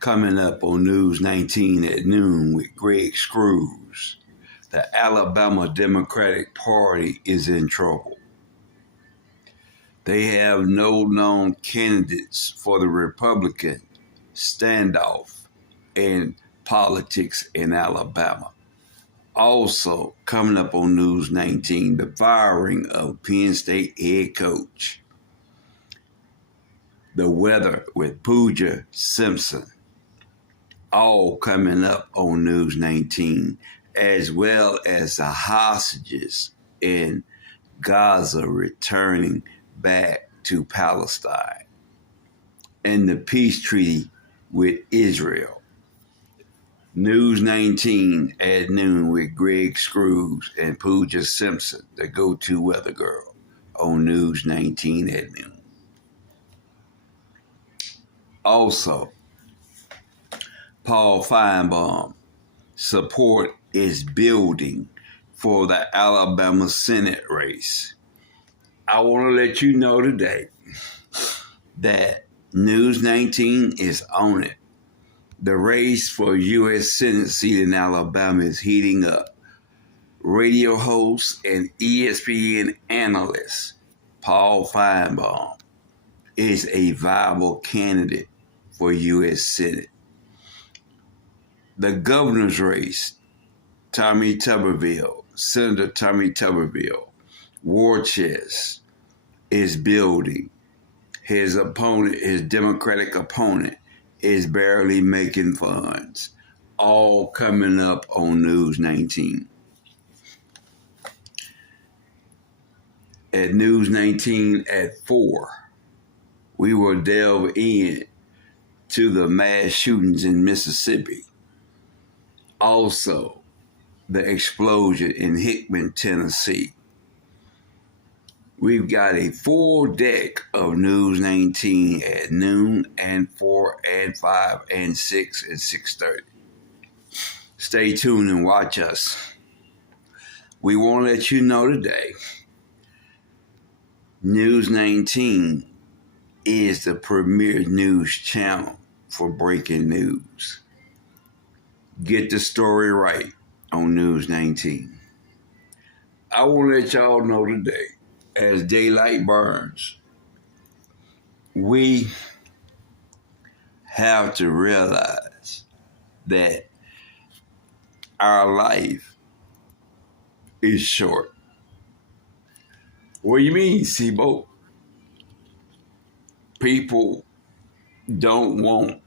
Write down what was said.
Coming up on News 19 at noon with Greg Screws. The Alabama Democratic Party is in trouble. They have no known candidates for the Republican standoff in politics in Alabama. Also, coming up on News 19, the firing of Penn State head coach. The weather with Pooja Simpson. All coming up on News 19, as well as the hostages in Gaza returning back to Palestine, and the peace treaty with Israel. News 19 at noon with Greg Screws and Pooja Simpson, the go-to weather girl, on News 19 at noon. Also, Paul Feinbaum, support is building for the Alabama Senate race. I want to let you know today that News 19 is on it. The race for U.S. Senate seat in Alabama is heating up. Radio host and ESPN analyst Paul Feinbaum is a viable candidate for U.S. Senate. The governor's race, Tommy Tuberville, Senator Tommy Tuberville, war chest, is building. His opponent, his Democratic opponent, is barely making funds. All coming up on News 19. At News 19 at 4, we will delve in to the mass shootings in Mississippi. Also, the explosion in Hickman, Tennessee. We've got a full deck of News 19 at noon and 4 and 5 and 6 and 6:30. Stay tuned and watch us. We want to let you know today, News 19 is the premier news channel for breaking news. Get the story right on News 19. I want to let y'all know today, as daylight burns, we have to realize that our life is short. What do you mean, Sibo? People don't want